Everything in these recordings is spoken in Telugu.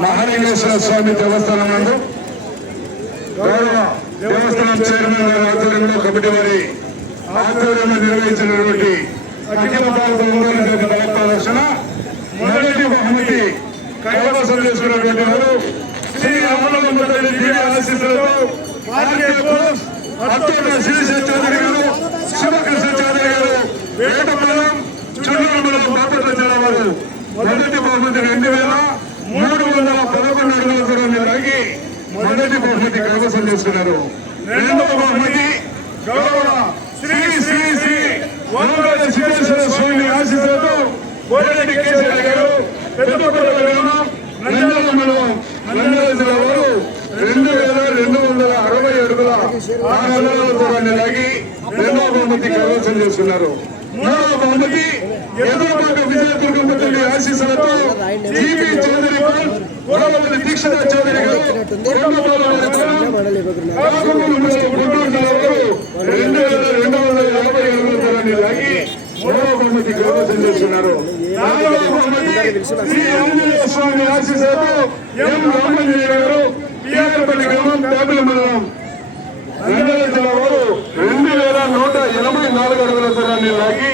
మహాలింగేశ్వర స్వామి దేవస్థానం నందు గౌరవ దేవస్థానం చైర్మన్ గారి ఆధ్వర్యంలో కమిటీ వారి ఆధ్వర్యంలో నిర్వహించినటువంటి అఖిల భారత ఒంగోలు జాతి బల ప్రదర్శన మొదటి బహుమతి కైవసం చేసుకున్నటువంటి వారు శ్రీ రామలింగ తల్లి దివ్య ఆశీస్సులతో శ్రీశ చౌదరి గారు, శివకృష్ణ చౌదరి గారు, వేటపాలెం చుండూరు మండలం బాపట్ల జిల్లా వారు మొదటి బహుమతి 2311 అడుగుల దూరాన్ని లాగి మొదటి బహుమతి కైవసం చేసుకున్నారు. రెండవ బహుమతి గౌరవ శ్రీ శ్రీ శ్రీ ఒంగోలు సిద్ధేశ్వర స్వామి ఆశీస్సులతో కోరెడ్డి కేశవ గారు, పెద్దపల్లి గ్రామం, నంద్యాల మండలం, నంద్యాల జిల్లా వారు 2260 అడుగుల 6 అడుగుల దూరాన్ని లాగి రెండవ బహుమతి కైవసం చేసుకున్నారు. మూడవ బహుమతి ఎదురుపాక విజయదుర్గమ్మ తల్లి ఆశీస్సులతో జీవి చౌదరి గొడవల్లి దీక్షిత చౌదరి గారు, గుంటూరు జిల్లా వారు 2250 అడుగుల దూరాన్ని లాగి మూడవ బహుమతి కైవసం చేసుకున్నారు. నాలుగవ బహుమతి శ్రీ ఆంజనేయ స్వామి ఆశీస్సులతో ఎం రామంజనేయ గారు, పియాకపల్లి గ్రామం, పేపల మండలం, నంద్యాల జిల్లా వారు 2184 అడుగుల దూరాన్ని లాగి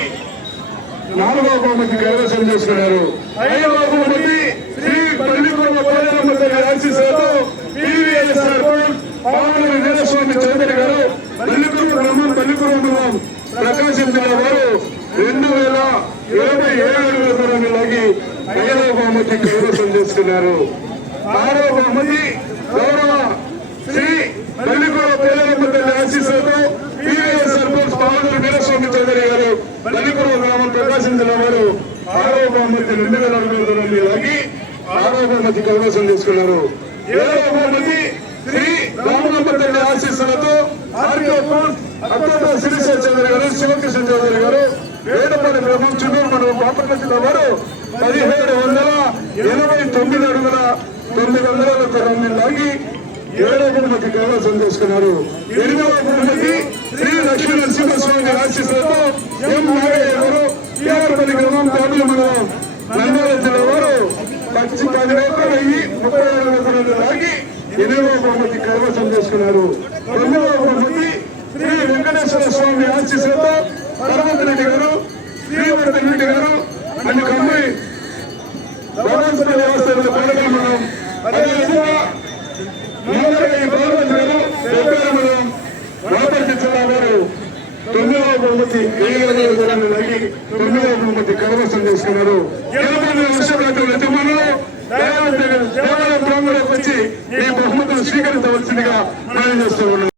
నాలుగవ బహుమతి కైవసం చేసుకున్నారు. ఐదవ బహుమతి శ్రీ పల్లిపురమ పోలేరమ్మ తల్లి ఆశీస్సులతో పివిఎస్ఆర్ పావని వీరస్వామి చౌదరి గారు, పల్లిపురం గ్రామం, పల్లిపురం మండలం, ప్రకాశం జిల్లా వారు 2027 అడుగుల దూరాన్ని లాగి ఐదవ బహుమతి కైవసం చేసుకున్నారు. ఆరవ బహుమతి గౌరవ శ్రీ పల్లిపురం పోలేరమ్మ తల్లి ఆశీస్సులతో పివిఎస్ఆర్ పావని వీరస్వామి చౌదరి గారు, పల్లిపురం గ్రామం, ప్రకాశం జిల్లా వారు ఆరవ బహుమతి 2000 అడుగుల దూరాన్ని లాగి ఆరవ బహుమతి కైవసం చేసుకున్నారు. ఏడవ బహుమతి శ్రీ రామలింగ తల్లి ఆశీస్సులతో అత్యంత శ్రీశ చౌదరి గారు, శివకృష్ణ చౌదరి గారు, వేటపల్లి గ్రామం, చుండూరు మండలం, బాపట్ల జిల్లా వారు 1789 అడుగుల 900 దూరాన్ని లాగి ఏడవ బహుమతి కైవసం చేసుకున్నారు. ఎనిమిదవ బహుమతి శ్రీ లక్ష్మీ నరసింహస్వామి ఆశీస్సులతో ఎం నాగయ్య గారు, పియాకపల్లి గ్రామం, పేపల మండలం, నంద్యాల జిల్లా వారు 10,30 అడుగుల దూరాన్ని లాగి 8వ బహుమతి కైవసం చేసుకున్నారు. 9వ బహుమతి శ్రీ వెంకటేశ్వర స్వామి ఆశీస్సులతో పరమతి రెడ్డి గారు, శ్రీవర్ధన్ రెడ్డి గారు, అన్ని కమ్మాయి భగవంతుల వ్యవస్థలో పాల్గొనడం, అదేవిధంగా బాపట్ల జిల్లా వారు 9వ బహుమతి 7,000 దూరాన్ని లాగి 9వ బహుమతి కైవసం చేసుకున్నారు. 80 వర్షాలకు యజమానులు దేవాలయం ప్రాంగణంలోకి వచ్చి ఈ బహుమతులు స్వీకరించవలసిందిగా మనం చేస్తూ ఉన్నాం.